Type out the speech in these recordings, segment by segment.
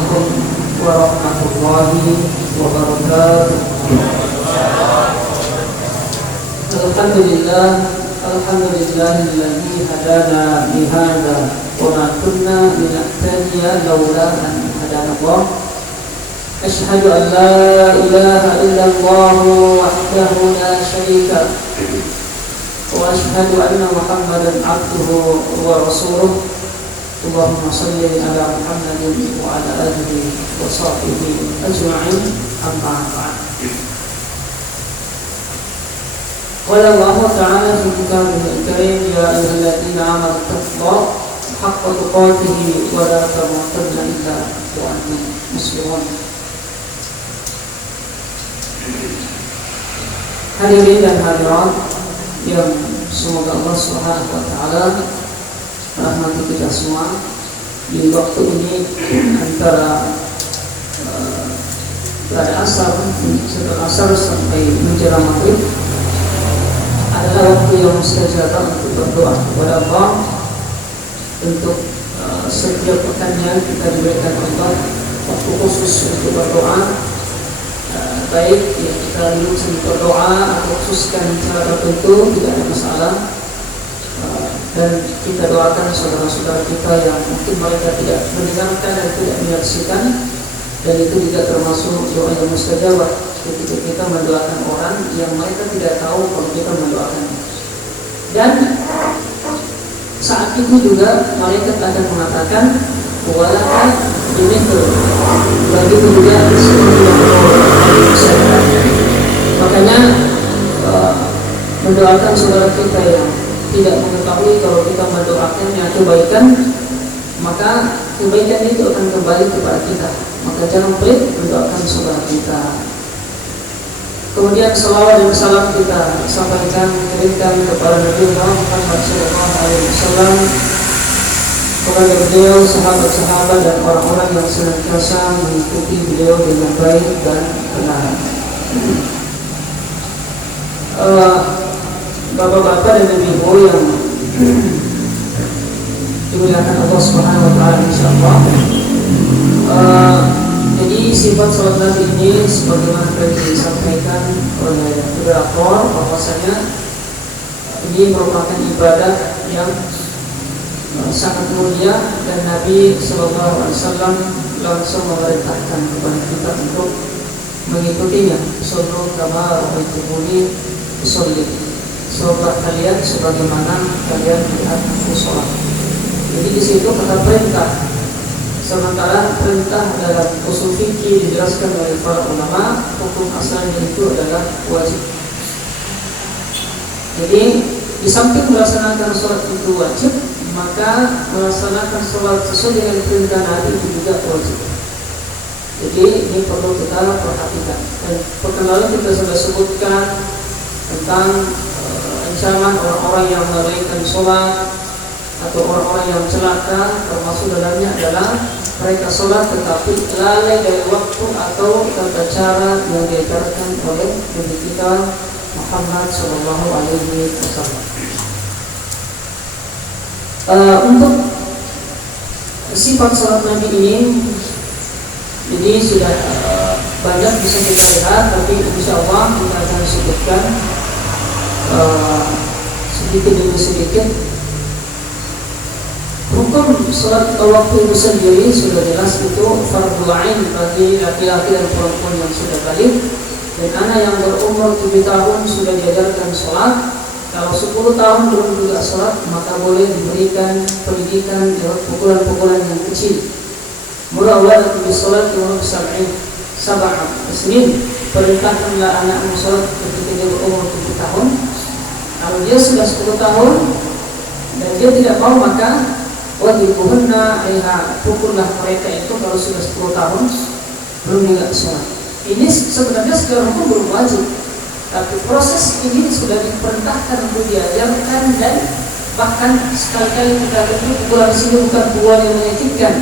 Assalamualaikum warahmatullahi wabarakatuh. Alhamdulillahilladzi hadana lihada wa ma kunna linahtadiya laula an hadana Allah. Asyhadu an la ilaha illallah wahdahu la syarika wa asyhadu anna Muhammadan abduhu wa rasuluh. Allahumma salli ala Muhammadin wa ala alihi wa sahbihi ajma'in, amma ba'd. Qala Allah ta'ala fi kitabihil karim, ya ayyuhalladzina amanu taqullaha haqqa tuqatih wa la tamutunna illa wa antum muslimun. Hadirin dan hadirat yang semoga Allah Subhanahu wa taala rahmati kita semua. Di waktu ini antara pada setelah asar sampai menjelang maghrib adalah waktu yang mustajabah untuk berdoa kepada Allah. Untuk setiap pekannya kita diberikan Allah waktu khusus untuk berdoa, baik yang kita duduk berdoa atau khususkan cara tertentu, tidak ada masalah. Dan kita doakan saudara-saudara kita yang mungkin mereka tidak mendengarkan dan tidak menyaksikan, dan itu tidak termasuk doa yang mustajabah ketika kita mendoakan orang yang mereka tidak tahu kalau kita mendoakan. Dan saat itu juga mereka akan mengatakan walaka dimithlu, begitu juga seperti yang saya. Makanya mendoakan saudara kita yang tidak mengetahui kalau kita mendoakannya kebaikan, maka kebaikan itu akan kembali kepada kita. Maka jangan pelit mendoakan saudara kita. Kemudian salawat dan salam kita sampaikan, kirimkan kepada Nabi Muhammad SAW, kepada beliau, sahabat-sahabat dan orang-orang yang senantiasa mengikuti beliau dengan baik dan benar. Bapak-bapak dan ibu yang dimuliakan Allah Subhanahu wa taala, insyaallah. Jadi sifat salat Nabi ini sebagaimana tadi disampaikan oleh moderator, bahwasanya ini merupakan ibadah yang sangat mulia, dan Nabi sallallahu alaihi wasallam langsung memerintahkan kepada kita untuk mengikutinya. Sallu kama ra'aitumuni usolli, sholat kalian sebagaimana kalian melihat aku sholat. Jadi di situ kata perintah. Sementara perintah dalam usul fikih dijelaskan oleh para ulama, hukum asalnya itu adalah wajib. Jadi di samping melaksanakan sholat itu wajib, maka melaksanakan sholat sesuai dengan perintah Nabi itu juga wajib. Jadi ini perlu kita perhatikan. Dan pekan lalu kita sudah sebutkan tentang ancaman orang-orang yang melalaikan sholat atau orang-orang yang celaka, termasuk dalamnya adalah mereka sholat tetapi lalai dari waktu atau tata cara yang diajarkan oleh Nabi kita Muhammad Sallallahu Alaihi Wasallam. Untuk sifat sholat Nabi ini, jadi sudah banyak bisa kita lihat, tapi insya Allah kita akan sebutkan sedikit demi sedikit. Hukum sholat waktu itu sendiri sudah jelas, itu fardhu ain bagi laki-laki dan perempuan yang sudah balik. Dan anak yang berumur 7 tahun sudah diajarkan sholat. Kalau 10 tahun belum juga sholat, maka boleh diberikan pendidikan lewat pukulan-pukulan yang kecil. Mula-mula lebih sholat yang sab'in sab'an isnin, perintahkanlah anakmu sholat ketika dia berumur 7 tahun. Kalau dia sudah 10 tahun dan dia tidak mau, maka wajibuhunna alaiha, pukullah mereka itu kalau sudah 10 tahun belum juga sholat. Ini sebenarnya secara hukum belum wajib, tapi proses ini sudah diperintahkan untuk diajarkan, dan bahkan sekali-kali kita lihat pukulan sini bukan pukulan yang menyakitkan,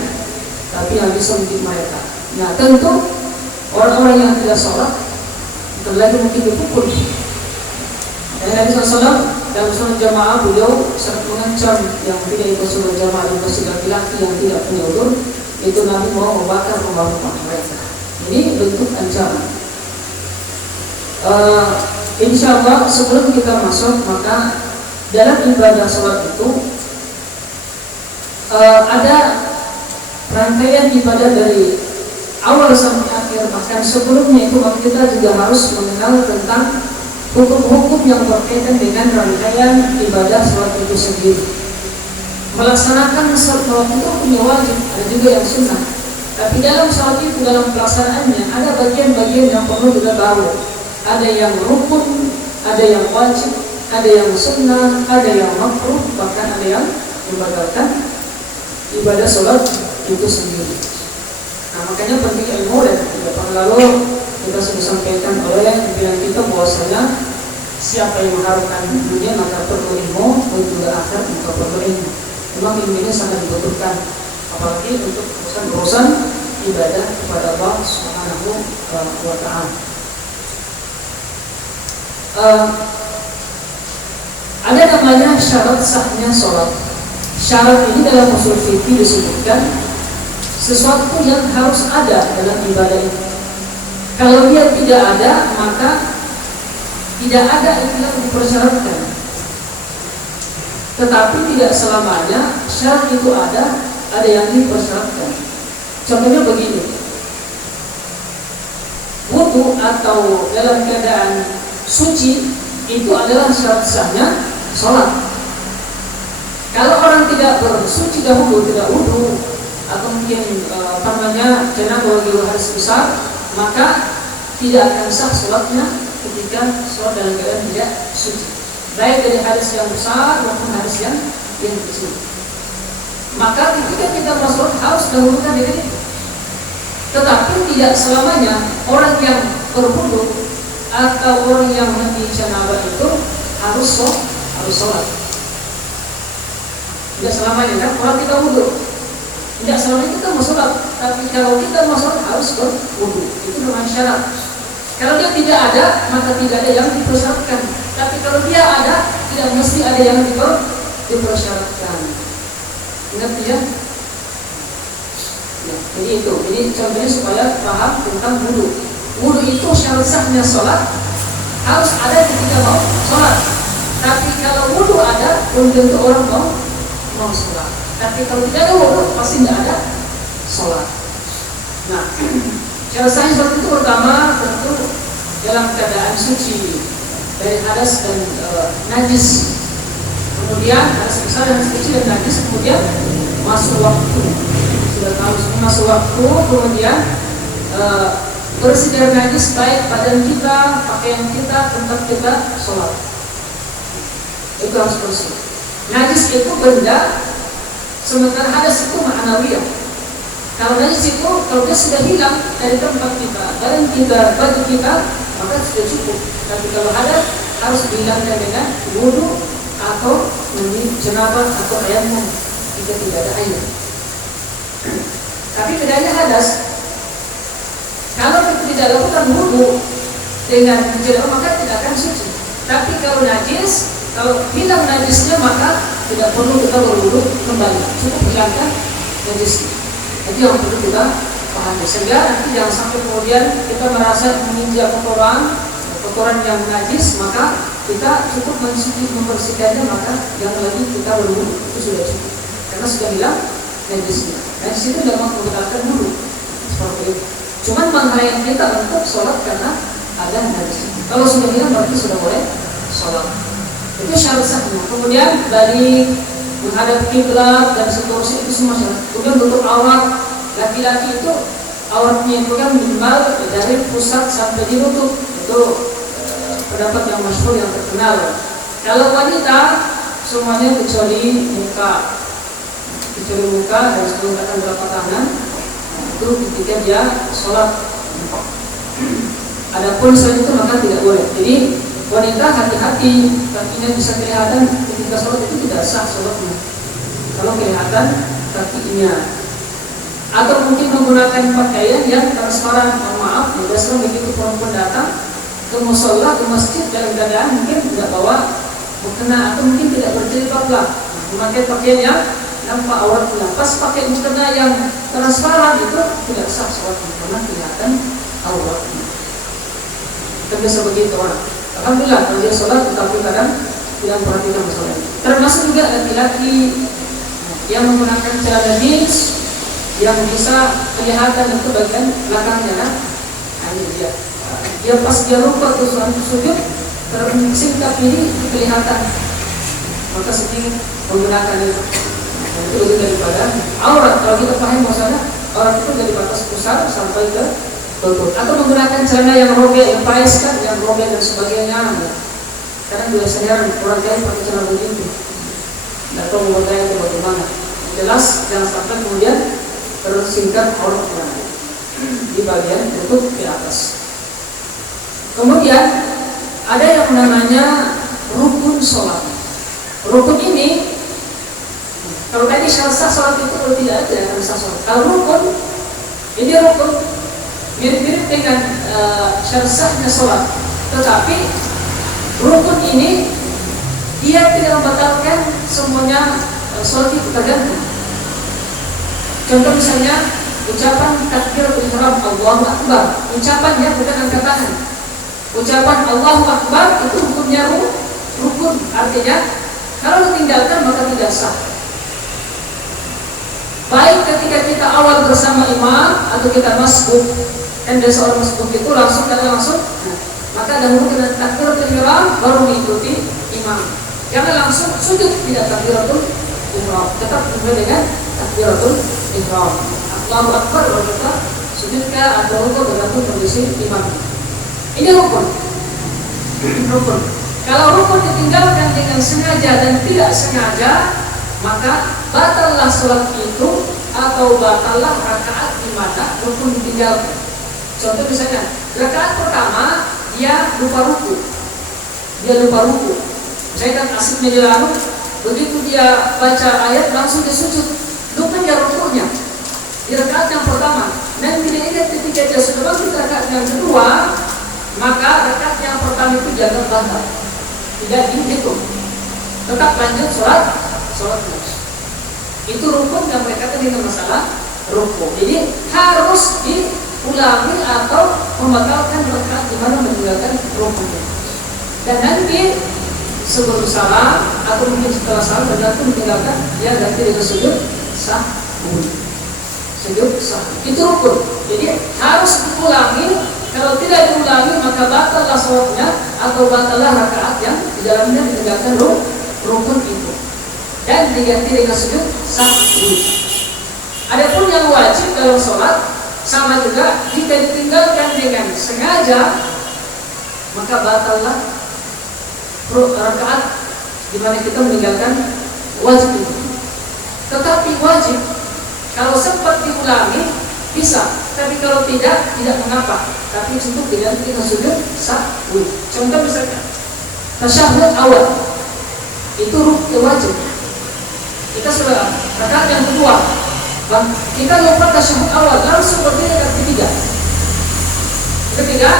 tapi yang bisa mendidik mereka. Nah tentu orang-orang yang tidak sholat terlagi mungkin dipukul. Dan Nabi SAW dalam sholat jamaah beliau sangat mengancam yang tidak ikut sholat jamaah di masjid laki-laki yang tidak punya udzur, itu Nabi mau membakar rumah-rumah mereka. Ini bentuk ancaman. Insya Allah sebelum kita masuk, maka dalam ibadah sholat itu ada rangkaian ibadah dari awal sampai akhir. Bahkan sebelumnya itu kita juga harus mengenal tentang hukum-hukum yang berkaitan dengan rangkaian ibadah sholat itu sendiri. Melaksanakan sholat itu punya wajib, ada juga yang sunnah. Tapi dalam sholat itu, dalam pelaksanaannya ada bagian-bagian yang perlu kita tahu. Ada yang rukun, ada yang wajib, ada yang sunnah, ada yang makruh, bahkan ada yang membatalkan ibadah sholat itu sendiri. Nah, makanya penting ilmu, dan beberapa lalu kita sudah sampaikan oleh pimpinan kita bahwasanya siapa yang mengharapkan dunia maka perlu ilmu, dan juga akhir maka perlu ilmu. Memang ilmu ini sangat dibutuhkan, apalagi untuk urusan ibadah kepada Allah Subhanahu wa Ta'ala. Ada namanya syarat sahnya sholat. Syarat ini dalam usul fikih disebutkan sesuatu yang harus ada dalam ibadah itu. Kalau dia tidak ada, maka tidak ada yang dipersyaratkan. Tetapi tidak selamanya syarat itu ada yang dipersyaratkan. Contohnya begini, wudu atau dalam keadaan suci itu adalah syarat sahnya sholat. Kalau orang tidak bersuci dahulu, tidak wudu, atau mungkin janabah bagi hadis besar, maka tidak akan sah sholatnya ketika sholat dalam keadaan tidak suci, baik dari hadis yang besar maupun hadis yang kecil. Maka ketika kita sholat harus dahulukan diri. Tetapi tidak selamanya orang yang berwudu atau orang yang mandi janabah itu harus sholat. Tidak selamanya kan, orang kita wudu, tidak selamanya kita mau sholat. Tapi kalau kita mau sholat harus berwudu, itu namanya syarat. Kalau dia tidak ada, maka tidak ada yang dipersyaratkan. Tapi kalau dia ada, tidak mesti ada yang dipersyaratkan. Ingat ya? Ya, jadi itu. Jadi contohnya supaya paham tentang wudu. Wudu itu syarat sahnya sholat harus ada ketika mau sholat. Tapi kalau wudu ada, belum tentu orang mau sholat. Tapi kalau tidak ada wudu, pasti tidak ada sholat. Nah, syarat sahnya sholat itu pertama tentu dalam keadaan suci dari hadas dan najis. Kemudian hadas besar dan kecil dan najis. Kemudian masuk waktu. Sudah tahu semua masuk waktu. Kemudian bersih dari najis, baik badan kita, pakaian kita, tempat kita sholat. Itu harus bersih. Najis itu benda, sementara hadas itu ma'nawiyah. Kalau najis itu, kalau dia sudah hilang dari tempat kita, badan kita, baju kita, maka sudah cukup. Tapi kalau hadas harus dihilangkan dengan wudu atau mandi janabah atau tayammum jika tidak ada air. Tapi bedanya hadas, kalau kita tidak lakukan wudu dengan janabah maka tidak akan suci. Tapi kalau najis, kalau hilang najisnya maka tidak perlu kita berwudu kembali, cukup hilangkan najisnya. Itu yang perlu kita pahami. Sehingga nanti jangan sampai kemudian kita merasa menginjak kotoran yang najis, maka kita cukup membersihkannya, maka jangan lagi kita berwudu, itu sudah cukup karena sudah hilang najisnya. Najis itu tidak membatalkan wudu seperti itu. Cuman menghalang kita untuk sholat karena ada najis. Kalau sudah hilang berarti sudah boleh sholat. Itu syarat sahnya. Kemudian dari menghadap kiblat dan seterusnya itu semua syarat. Kemudian untuk aurat, laki-laki itu auratnya itu kan minimal dari pusat sampai di lutut. Itu pendapat yang masyhur yang terkenal. Kalau wanita semuanya kecuali muka dan sebelum telapak tangan itu ketika dia sholat. Adapun selain itu maka tidak boleh. Jadi wanita hati-hati, kakinya bisa kelihatan ketika sholat itu tidak sah sholatnya. Kalau kelihatan kakinya, atau mungkin menggunakan pakaian yang transparan. Maaf, biasanya begitu perempuan datang ke mushola, ke masjid dalam keadaan mungkin tidak bawa mukena atau mungkin tidak berjilbab lah, memakai pakaian yang nampak auratnya. Pas pakai mukena yang transparan itu tidak sah sholatnya karena kelihatan auratnya. Kita bisa begitu orang. Alhamdulillah kalau dia sholat tetapi kadang tidak perhatikan masalah ini. Termasuk juga laki-laki yang menggunakan celana jeans yang bisa kelihatan itu bagian belakangnya kan. Nah, ini dia pas dia rukuk atau sujud tersingkap ini kelihatan, maka sedikit menggunakan itu. Nah, itu bagian daripada aurat. Kalau kita paham maksudnya aurat itu dari batas pusar sampai ke lutut, atau menggunakan celana yang robek, yang paes kan, yang robek dan sebagainya. Karena juga senior orang kaya pakai celana begitu, tidak tahu menurutnya itu bagaimana. Jelas jangan sampai kemudian tersingkap aurat di bagian lutut di atas. Kemudian ada yang namanya rukun sholat. Rukun ini, kalau tadi syarat sah sholat itu kalau tidak ada yang sah sholat. Kalau rukun, ini rukun mirip-mirip dengan syarat sahnya sholat. Tetapi rukun ini dia tidak membatalkan semuanya sholat itu tergantung. Contoh misalnya ucapan takbiratul ihram Allahu Akbar, ucapannya bukan angkat tangan. Ucapan Allahu Akbar itu hukumnya rukun, artinya kalau ditinggalkan maka tidak sah. Baik ketika kita awal bersama imam atau kita masbuk, kan ada seorang masbuk itu langsung, maka dahulu kena takbiratul ihram baru mengikuti imam. Jangan langsung sujud, tidak takbiratul ihram, tetap dimulai dengan takbiratul ihram. Allahu Akbar baru kita sujudkah atau rukuk tergantung kondisi imam. Ini rukun. Rukun. Kalau rukun ditinggalkan dengan sengaja dan tidak sengaja, maka batallah sholat itu atau batallah rakaat di mana rukun ditinggalkan. Contoh misalnya, rakaat pertama dia lupa ruku. Misalkan asik menjelang, begitu dia baca ayat langsung dia sujud, lupa dia rukunya di rakaat yang pertama. Dan tidak ingat ketika dia sudah bangkit rakaat yang kedua, maka rakaat yang pertama itu jangan batal, tidak dihitung, tetap lanjut sholatnya. Itu rukun yang berkaitan dengan masalah rukun. Jadi harus diulangi atau membatalkan rakaat di mana meninggalkan rukunnya. Dan nanti sebelum salam atau mungkin setelah salam tergantung meninggalkan dia ganti dengan sujud sahwi. Sujud sahwi itu rukun. Jadi harus diulangi. Kalau tidak diulangi maka batallah sholatnya atau batallah rakaat yang di dalamnya ditinggalkan rukun itu dan diganti dengan sujud sahwi. Adapun yang wajib dalam sholat sama juga, jika ditinggalkan dengan sengaja maka batallah rakaat di mana kita meninggalkan wajib itu. Tetapi wajib kalau sempat diulangi bisa, tapi kalau tidak mengapa. Tapi cukup diganti dengan sujud sahwi. Contoh misalnya tasyahud awal itu rukun wajib. Kita sudah rakaat yang kedua, kita lupa tasyahud awal, langsung berdiri rakaat ketiga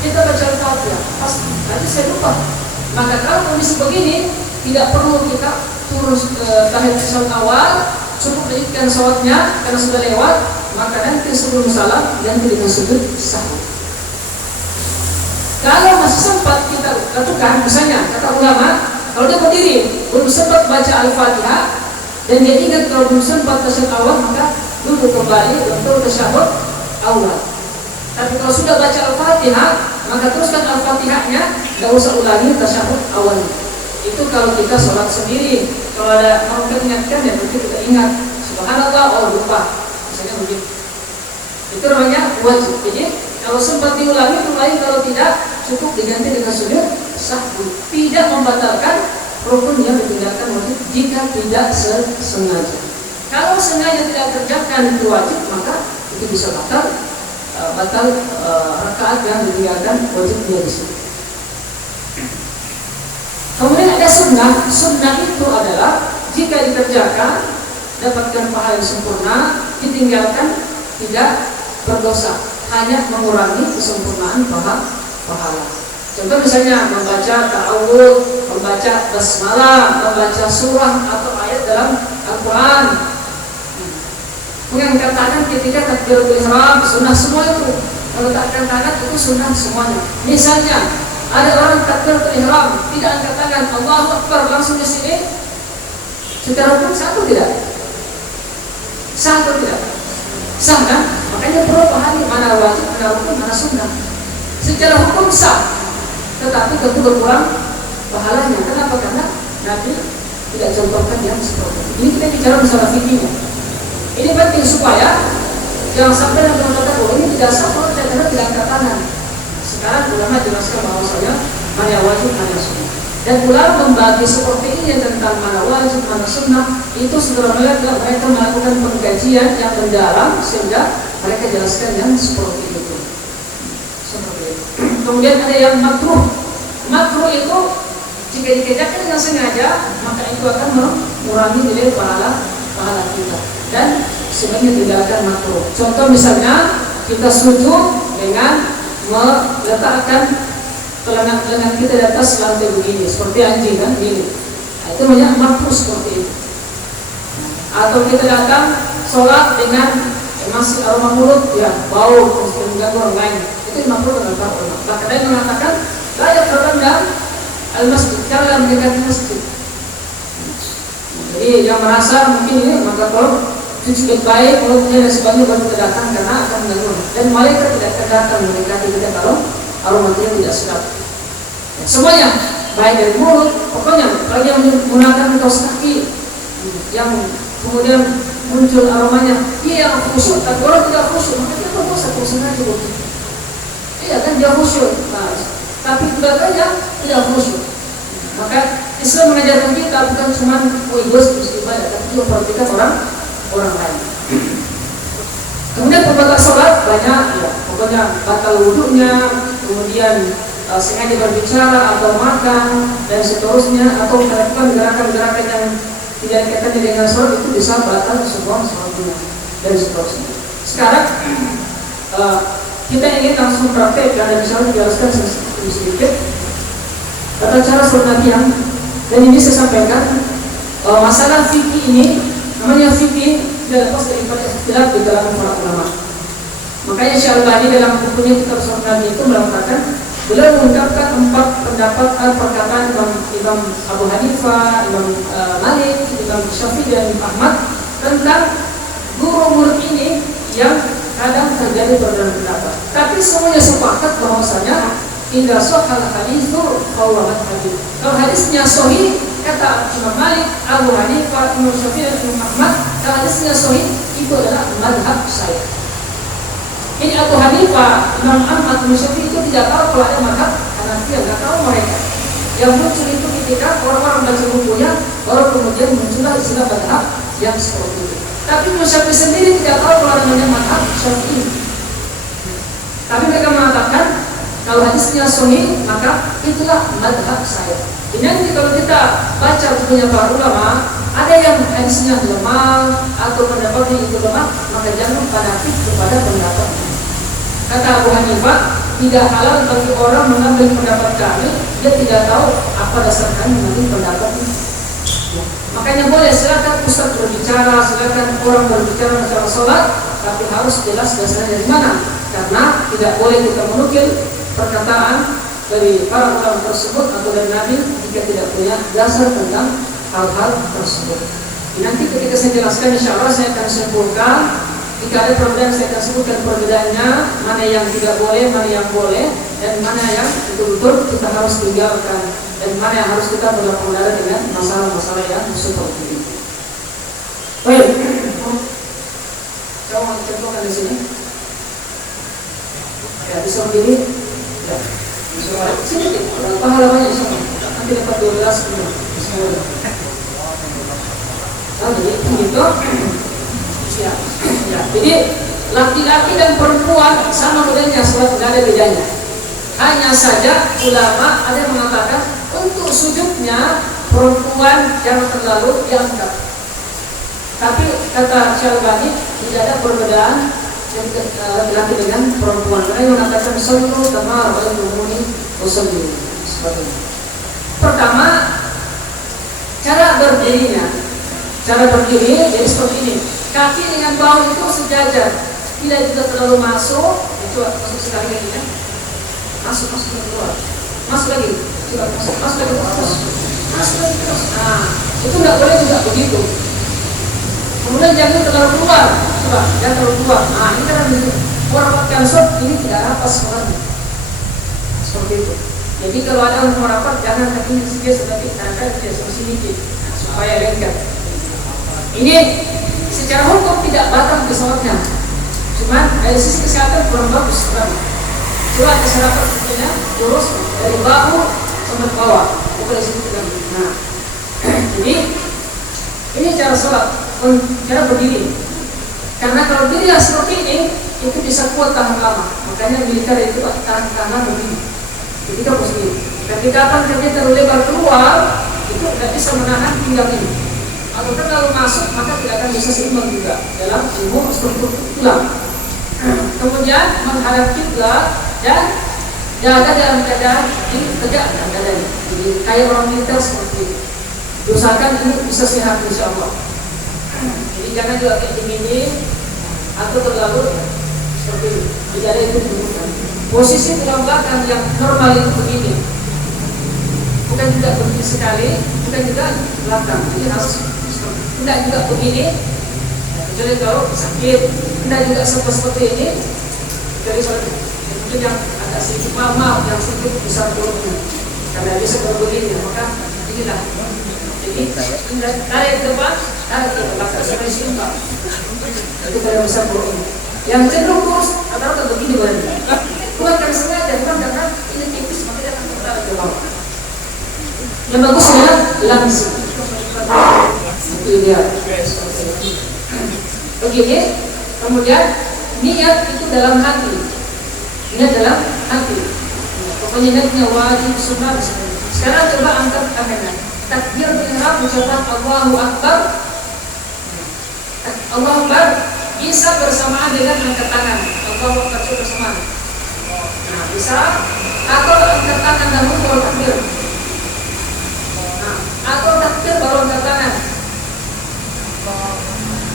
kita baca Al-Fatihah, pasti tadi saya lupa. Maka kalau kondisi begini tidak perlu kita terus tahiyat tasyahud awal, cukup lanjutkan sholatnya karena sudah lewat. Maka nanti sebelum salam ganti dengan sujud sahwi. Kalau masih sempat kita lakukan, misalnya kata ulama, kalau dia berdiri belum sempat baca Al-Fatihah dan dia ingat kalau belum sempat tasyahud awal, maka duduk kembali untuk tasyahud awal. Tapi kalau sudah baca Al-Fatihah, maka teruskan Al-Fatihahnya, tidak usah ulangi tasyahud awal. Itu kalau kita sholat sendiri. Kalau ada orang mengingatkan, ya berarti kita ingat. Subhanallah, oh lupa. Misalnya begitu. Itu namanya wajib. Jadi kalau sempat diulangi, kalau tidak cukup diganti dengan sujud sahwi. Tidak membatalkan rukun yang ditinggalkan wajib jika tidak sengaja. Kalau sengaja tidak kerjakan itu wajib, maka itu bisa batal rakaat yang ditinggalkan wajib dia di situ. Kemudian ada sunnah. Sunnah itu adalah jika dikerjakan dapatkan pahala yang sempurna, ditinggalkan tidak berdosa, hanya mengurangi kesempurnaan pahala. Contoh misalnya membaca ta'awudz, membaca basmalah, membaca surah atau ayat dalam Al-Quran. Mengangkat tangan ketika takbiratul ihram sunnah semua itu. Meletakkan tangan itu sunnah semuanya. Misalnya ada orang takbiratul ihram tidak angkat tangan, Allahu Akbar langsung di sini, secara hukum sah atau tidak? Sah atau tidak? Sah kan? Makanya perlu pahami mana wajib, mana rukun, mana sunnah. Secara hukum sah, tetapi tentu berkurang pahalanya. Kenapa? Karena Nabi tidak contohkan yang seperti itu. Ini kita bicara masalah fikihnya. Ini penting supaya jangan sampai Nabi mengatakan bahwa ini tidak sah kalau tidak angkat tangan. Sekarang ulama jelaskan bahwasanya mana yang wajib, mana yang sunnah. Dan ulama membagi seperti ini tentang mana wajib, mana sunnah. Itu sebenarnya mereka melakukan pengkajian yang mendalam sehingga mereka jelaskan yang seperti itu. Seperti itu. Kemudian ada yang makruh. Makruh itu jika dikerjakan dengan sengaja, maka itu akan mengurangi nilai pahala kita. Dan sebenarnya tidak akan makruh. Contoh misalnya kita sujud dengan meletakkan lengan kita di atas lantai begini, seperti anjing kan, gini. Nah, itu banyak makruh seperti itu. Atau kita datang sholat dengan masih aroma mulut, ya bau, mengganggu orang lain. Itu makruh dengan para ulama. Bahkan ada yang mengatakan layak berendam al-masjid, jangan mendekati masjid. Jadi yang merasa mungkin ini maka kalau cuci baik, mulutnya dan sebagainya baru kita datang karena akan mengganggu. Dan malaikat tidak akan datang mendekati kita kalau aromanya tidak sedap. Ya, semuanya baik dari mulut, pokoknya kalau yang menggunakan kaos kaki yang kemudian muncul aromanya, dia yang khusyuk, tapi orang tidak khusyuk, maka dia berdosa kalau sengaja begitu. Iya kan dia khusyuk, nah, tapi kebanyakan tidak khusyuk. Maka Islam mengajarkan kita bukan cuma egois ibadah, tapi juga perhatikan orang lain. Kemudian pembatal sholat banyak, ya, pokoknya batal wudhunya, kemudian sengaja berbicara atau makan dan seterusnya, atau melakukan gerakan-gerakan yang tidak dikaitannya dengan sholat itu bisa batal semua sholatnya dan seterusnya. Sekarang kita ingin langsung praktek dan bisa dijelaskan sedikit tata cara sholat Nabi yang, dan ini saya sampaikan masalah fikih ini namanya fikih tidak lepas daripada ikhtilaf di dalam para ulama. Makanya Syalbani dalam bukunya Kitab Sholat Nabi itu mengatakan, beliau mengungkapkan 4 pendapat perkataan Imam Abu Hanifah, Imam Malik, Imam Syafi'i dan Imam Ahmad tentang guru murid ini yang kadang terjadi perbedaan pendapat. Tapi semuanya sepakat bahwasanya idza shahhal haditsu fa huwa hadits. Kalau hadisnya sahih, kata Imam Malik, Abu Hanifah, Imam Syafi'i dan Imam Ahmad, kalau hadisnya sahih itu adalah mazhab saya. Ini Abu Hanifah, Imam Ahmad, Imam Syafi'i itu tidak tahu kalau ada mazhab Hanafi, tidak tahu mereka. Yang muncul itu ketika orang-orang baca bukunya, baru kemudian muncullah istilah mazhab yang seperti itu. Tapi Imam Syafi'i sendiri tidak tahu kalau namanya mazhab Syafi'i. Tapi mereka mengatakan kalau hadisnya sahih, maka itulah mazhab saya. Ini nanti kalau kita baca bukunya para ulama, ada yang hadisnya lemah atau pendapatnya itu lemah, maka jangan fanatik kepada pendapat. Kata Abu Hanifah, tidak halal bagi orang mengambil pendapat kami, dia tidak tahu apa dasar kami mengambil pendapat ini. Makanya boleh silakan ustaz berbicara, silakan orang berbicara masalah sholat, tapi harus jelas dasarnya dari mana. Karena tidak boleh kita menukil perkataan dari para ulama tersebut atau dari Nabi jika tidak punya dasar tentang hal-hal tersebut. Nanti ketika saya jelaskan, insya Allah saya akan simpulkan. Jika ada perbedaan, saya akan sebutkan perbedaannya, mana yang tidak boleh, mana yang boleh, dan mana yang betul-betul kita harus tinggalkan, dan mana yang harus kita berlaku-laku dengan masalah-masalah yang seperti ini. Baik, saya mau contohkan di sini. Ya, bisa berdiri. Ya, sini, pahala banyak di sini. Nanti dapat 12 menit. Bismillah. Gitu. Ya. Jadi laki-laki dan perempuan sama bedanya, sholat tidak ada bedanya. Hanya saja ulama ada yang mengatakan untuk sujudnya perempuan jangan terlalu diangkat. Tapi kata Syalbani tidak ada perbedaan laki-laki dengan perempuan. Mereka mengatakan sallu kama ra'aytumuni usalli. Seperti itu. Pertama, cara berdirinya. Cara berdiri jadi seperti ini. Kaki dengan bahu itu sejajar, tidak juga terlalu masuk. Coba masuk sekali lagi ya. Masuk keluar. Masuk lagi. Coba masuk lagi terus. Masuk lagi terus. Nah, itu nggak boleh juga begitu. Kemudian jangan terlalu keluar. Coba jangan terlalu keluar. Nah, ini kan begitu. Merapatkan shot ini tidak rapat sebenarnya. Seperti itu. Jadi kalau ada yang merapat, jangan kakinya sebiasa tapi angkat dia sedikit supaya lengket. Ini secara hukum tidak batal pesawatnya, cuman dari sisi kesehatan kurang bagus sekali. Coba masyarakat sebenarnya lurus dari bahu sampai bawah, bukan dari sini tegang. Nah, jadi ini cara sholat, cara berdiri. Karena kalau diri yang seperti ini itu bisa kuat tahan lama. Makanya militer itu tahan begini. Ketika posisi, ketika tangannya terlalu lebar keluar, itu tidak bisa menahan pinggang ini. Kalau terlalu masuk, maka tidak akan bisa seimbang juga dalam ilmu struktur tulang. Kemudian menghadap kiblat dan dada dalam keadaan ditegakkan dadanya. Jadi kayak orang militer seperti itu. Usahakan ini bisa sehat insya Allah. Jadi jangan juga kayak gini atau terlalu seperti itu. Jadi ada itu dibutuhkan. Posisi tulang belakang yang normal itu begini. Bukan juga begini sekali, bukan juga belakang. Jadi harus tidak juga begini. Kecuali kalau sakit, tidak juga seperti ini. Kecuali seperti itu yang agak sedikit maaf yang sedikit besar turunnya. Karena bisa kalau begini, maka inilah. Jadi tarik ke depan, tarik ke belakang sampai seimbang. Itu kalau besar turunnya. Yang cenderung kurus, atau begini baru. Bukan karena sengaja, bukan karena ini tipis, maka dia akan tertarik ke bawah. Yang bagus adalah langsung. Itu dia. Begini, kemudian niat itu dalam hati. Niat dalam hati. Pokoknya niatnya wajib sunnah. Sekarang coba angkat tangannya. Takbir ihram ucapan Allahu Akbar. Allahu Akbar bisa bersamaan dengan angkat tangan. Allahu Akbar itu bersamaan. Nah, bisa atau angkat tangan dahulu baru takbir. Nah, atau takbir baru angkat tangan.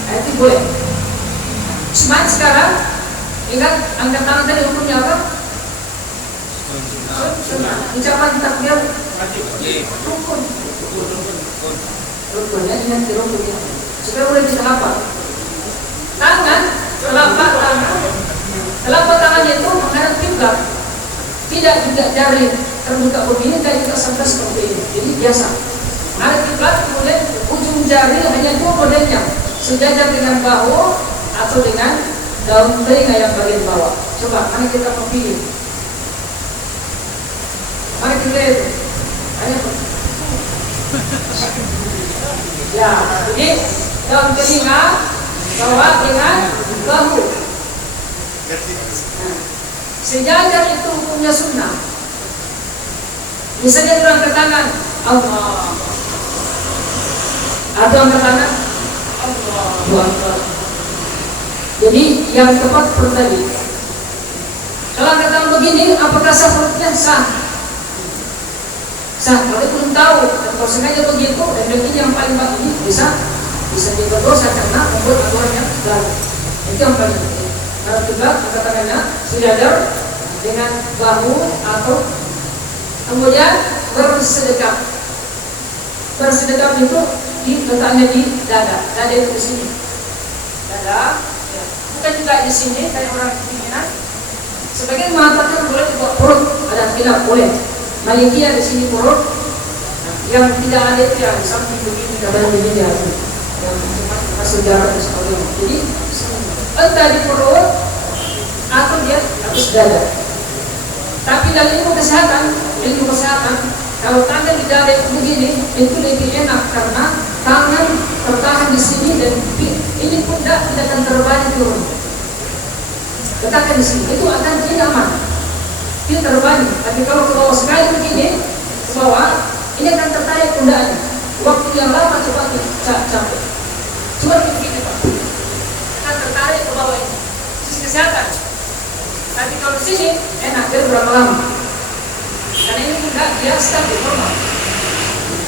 Nah, itu boleh. Cuman sekarang ingat angkat tangan tadi hukumnya apa? Ucapan takbir rukun. Rukun ya, ingat di rukunnya. Supaya boleh kita hafal. Tangan, telapak tangannya itu menghadap kiblat. Tidak juga jari terbuka begini dan juga sampai seperti ini. Jadi biasa. Menghadap kiblat, kemudian ujung jari hanya dua modelnya, sejajar dengan bahu atau dengan daun telinga yang bagian bawah. Coba, mari kita memilih. Mari kita lihat. Ya, jadi daun telinga bawah dengan bahu. Nah, sejajar itu hukumnya sunnah. Misalnya orang angkat tangan, Allah. Atau angkat tangan, Allah. Jadi yang tepat seperti tadi. Kalau angkat tangan begini, apakah sah perutnya? Sah. Sah. Kalau belum tahu, dan kalau sengaja begitu, dan ini yang paling bagus bisa jadi berdosa karena membuat aturan yang baru. Itu yang paling penting. Kalau kiblat angkat tangannya sejajar dengan bahu atau kemudian bersedekap. Bersedekap itu letaknya di dada. Dada itu di sini. Dada, ya. Bukan juga di sini kayak orang kepinginan. Sebagian mengatakan boleh di bawah perut, ada khilaf boleh. Malikia di sini perut. Yang tidak ada itu yang samping begini, dada begini ya. Yang cuma sejarah dan sebagainya. Jadi entah di perut atau dia atas dada. Tapi dalam ilmu kesehatan, kalau tangan di dada itu begini, itu lebih enak karena tangan tertahan di sini dan ini pundak tidak akan terbalik turun. Letakkan di sini, itu akan tidak aman. Tidak terbalik. Tapi kalau ke bawah sekali begini, ke bawah, ini akan tertarik pundaknya. Waktu yang lama coba capek. Coba begini Pak. Akan tertarik ke bawah ini. Sisi kesehatan. Tapi kalau di sini enak, dia berapa lama? Karena ini enggak dia stabil normal.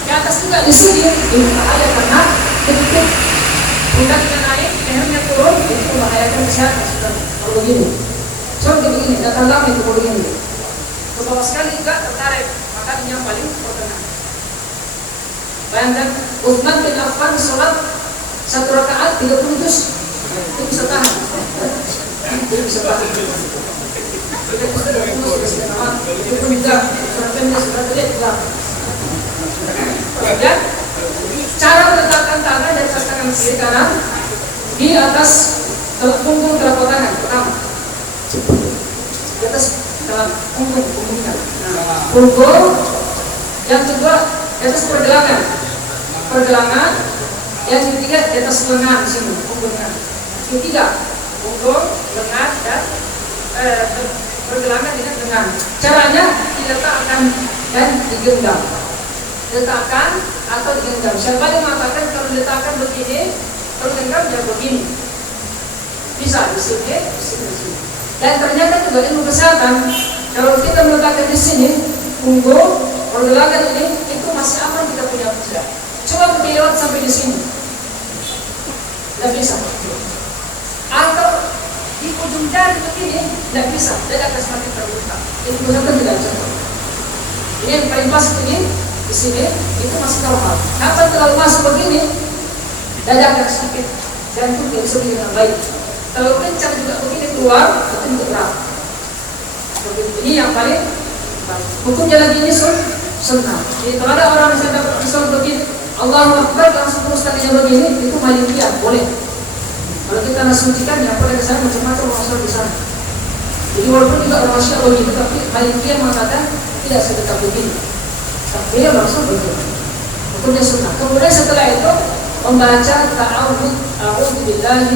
Di atas juga di sini ini bahaya karena ketik punggungnya naik, lehernya turun, itu membahayakan kesehatan. Kalau begini, contoh begini, datang lama itu begini, ke bawah sekali enggak tertarik, maka ini yang paling pertengahan. Bayangkan Utsman bin Affan sholat 1 rakaat 30 juz, itu bisa tahan. Itu bisa tahan. Itu pun juga pendek sudah tidak. Kemudian cara meletakkan tangan dan tangan kiri kanan di atas punggung telapak tangan pertama, di atas punggungnya. Punggung. Yang kedua di atas pergelangan. Yang ketiga di atas lengan sini, punggungnya. Ketiga punggung, lengan dan pergelangan dengan lengan. Caranya diletakkan dan digenggam. Letakkan atau digenggam. Siapa yang mengatakan kalau diletakkan begini, kalau genggam ya begini. Bisa di sini, di sini, di sini. Dan ternyata juga ilmu kesehatan, kalau kita meletakkan di sini, punggung, pergelangan ini, itu masih aman kita punya kerja. Coba berlewat sampai di sini, tidak bisa. Atau di ujung jari begini, tidak bisa. Dia akan semakin terbuka. Itu kesehatan tidak bisa. Ini yang paling pas ini. Di sini itu masih normal. Kapan terlalu masuk begini, dada akan sakit, jantung tidak bisa dengan baik. Kalau kencang juga begini keluar, itu juga berat. Ini yang paling hukumnya lagi ini sunnah. Jadi kalau ada orang yang dapat misal begini, Allahu Akbar langsung terus kakinya begini, itu malikiyah boleh. Kalau kita nasucikan, yang pada kesana macam-macam masalah di sana. Jadi walaupun juga orang Syiah begitu, tapi malikiyah mengatakan tidak sedekap begini. Dia langsung begini. Hukumnya sunnah. Kemudian setelah itu membaca ta'awudz, a'udzu billahi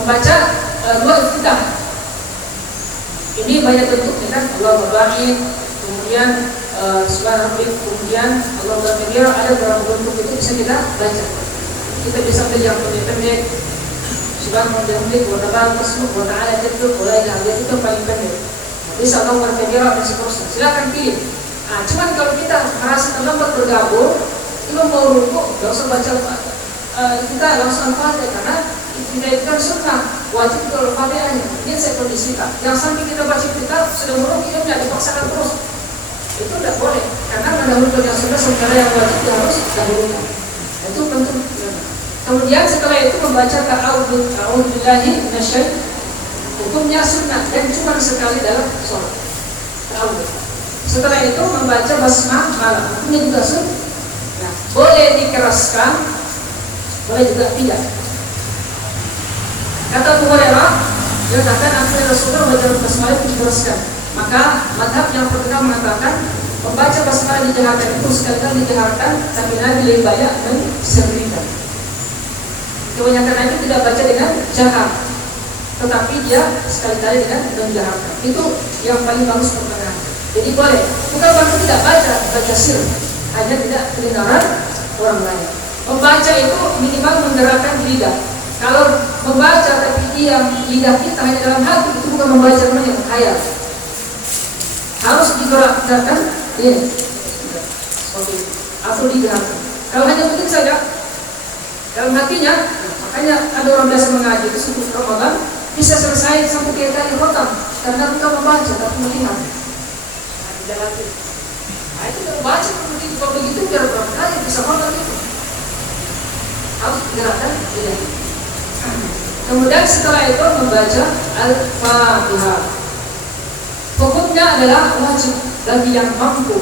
membaca dua iftitah. Ini banyak bentuknya kan, Allahu Akbar, kemudian subhanallah, kemudian Allahu Akbar, ada beberapa bentuk itu bisa kita baca. Kita bisa belajar yang pendek-pendek. Subhanallah, wa ta'ala jaddu, wa la ilaha illallah, itu paling pendek. Bisa Allahu Akbar dan seterusnya. Silakan pilih. Cuman kalau kita merasa terlambat bergabung, imam mau rukuk, nggak usah baca kita langsung Al-Fatihah karena kita itu kan sunnah, wajib kalau Al-Fatihahnya. Ini saya kondisikan. Yang sampai kita baca kita sudah merukuk, imamnya dipaksakan terus. Itu tidak boleh, karena mendahulukan yang sunnah sementara yang wajib harus dahulukan. Itu penting. Kemudian setelah itu membaca ta'awudz billahi minasyaitonir rajim. Hukumnya sunnah dan cuma sekali dalam sholat. Ta'awudz. Setelah itu membaca basmalah, hukumnya juga sunnah. Nah, boleh dikeraskan, boleh juga tidak. Kata Abu Hurairah, dia katakan akhirnya Rasulullah membaca basmalah itu dikeraskan. Maka madhab yang pertama mengatakan membaca basmalah dijaharkan itu sekali-kali dijaharkan, tapi Nabi lebih banyak mensirrikan. Kebanyakan Nabi tidak baca dengan jahar, tetapi dia sekali-kali dengan menjaharkan. Itu yang paling bagus pertengahan. Jadi boleh, bukan berarti tidak baca sir, hanya tidak kedengaran orang lain. Membaca itu minimal menggerakkan lidah. Kalau membaca tapi lidah kita hanya dalam hati, itu bukan membaca yang khayal. Harus digerakkan ini, seperti itu, atau digerakkan. Kalau hanya begitu saja dalam hatinya, makanya ada orang biasa mengaji itu sebut Ramadan bisa selesai sampai 3 kali khotam karena kita membaca tapi melihat. Nah itu kalau baca kalau begitu biar berapa kali bisa makan itu harus digerakkan tidak. Kemudian setelah itu membaca Al-Fatihah. Hukumnya adalah wajib bagi yang mampu.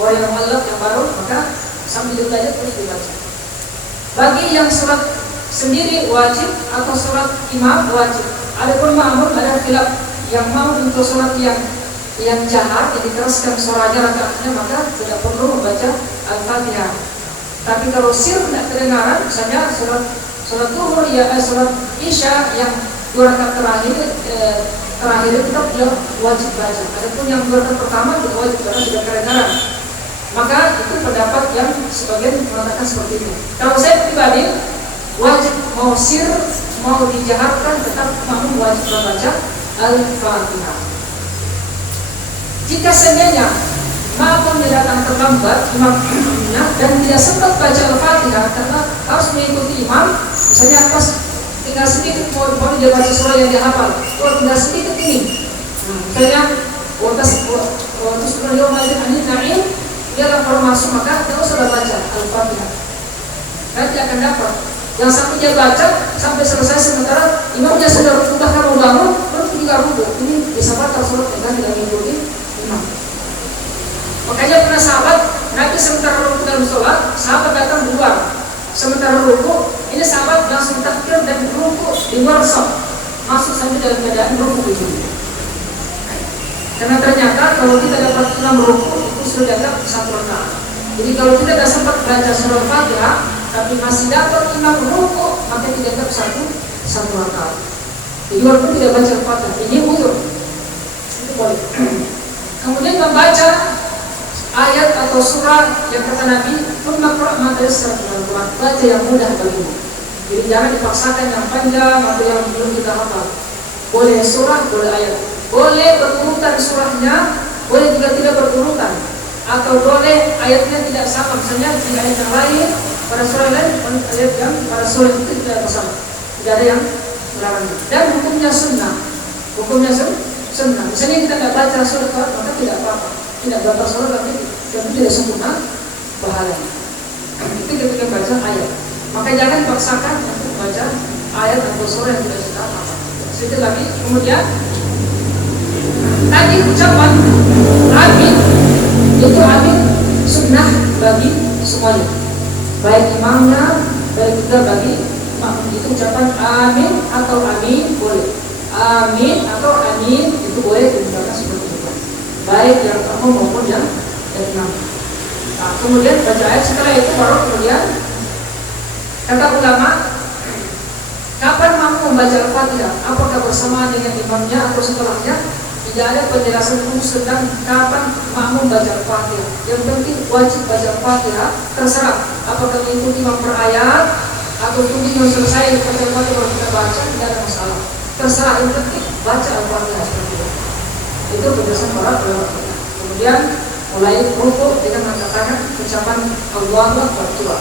Orang yang mualaf yang baru maka sambil belajar terus dibaca. Bagi yang sholat sendiri wajib atau sholat imam wajib. Adapun ma'mum ada khilaf yang mau untuk sholat yang jahat, yang dikeraskan suaranya rakaatnya, maka tidak perlu membaca Al-Fatihah. Tapi kalau sir tidak kedengaran, misalnya sholat zuhur sholat isya yang 2 rakaat terakhir tetap dia wajib baca. Adapun yang 2 rakaat pertama tidak wajib karena sudah kedengaran. Maka itu pendapat yang sebagian mengatakan seperti ini. Kalau saya pribadi wajib mau sir mau dijaharkan tetap makmum wajib membaca Al-Fatihah. Jika seandainya maupun dia datang terlambat imamnya dan tidak sempat baca Al-Fatihah karena harus mengikuti imam, misalnya pas tinggal sedikit mau dia baca surah yang dia hafal, tinggal sedikit ini, misalnya terus beliau majid anil na'im, dia lapor masuk maka tidak usah baca Al-Fatihah, nanti akan dapat. Yang sampai dia baca sampai selesai sementara imamnya sudah rukuk bahkan mau bangun baru juga rukuk, ini bisa batal sholat dengan tidak mengikuti imam. Makanya pernah sahabat Nabi sementara rukuk dalam sholat, sahabat datang di luar, sementara rukuk ini sahabat langsung takbir dan rukuk di luar sholat, masuk sampai dalam keadaan rukuk itu. Karena ternyata kalau kita dapat imam rukuk itu sudah dianggap satu rakaat. Jadi kalau kita tidak sempat baca surah Al-Fatihah tapi masih dapat imam rukuk, maka tidak dapat satu rakaat. Jadi walaupun tidak baca Al-Fatihah, ini uzur, itu boleh. Kemudian membaca ayat atau surah yang kata Nabi, "Qul maqra' ma tayassara minal Qur'an", baca yang mudah bagimu. Jadi jangan dipaksakan yang panjang atau yang belum kita hafal. Boleh surah, boleh ayat, boleh berurutan surahnya, boleh juga tidak berurutan, atau boleh ayatnya tidak sama. Misalnya di ayat yang lain pada surah lain, ayat yang pada surah itu tidak bersama, tidak ada yang melarang. Dan hukumnya sunnah, hukumnya sunnah. Misalnya kita tidak baca surah maka tidak apa-apa, tidak batal sholat tapi tidak sempurna pahalanya. Itu ketika baca ayat. Maka jangan dipaksakan untuk baca ayat atau surah yang tidak suka apa. Sedikit lagi, kemudian tadi ucapan amin itu amin sunnah bagi semuanya, baik imamnya, baik juga bagi makmum. Itu ucapan amin atau amin boleh, amin atau amin itu boleh digunakan seperti itu, baik yang makmum maupun yang imam. Nah, kemudian baca ayat, setelah itu baru kemudian kata ulama, kapan makmum membaca Al-Fatihah? Apakah bersamaan dengan imamnya atau setelahnya? Tidak ada penjelasan khusus tentang kapan makmum baca Al-Fatihah. Yang penting wajib baca Al-Fatihah, terserah apakah mengikuti imam per ayat atau tunggu yang selesai baca Al-Fatihah baru kita baca, tidak ada masalah. Terserah, yang penting baca Al-Fatihah seperti itu. Itu berdasarkan para ulama. Kemudian mulai rukuk dengan mengatakan ucapan Allahu Akbar.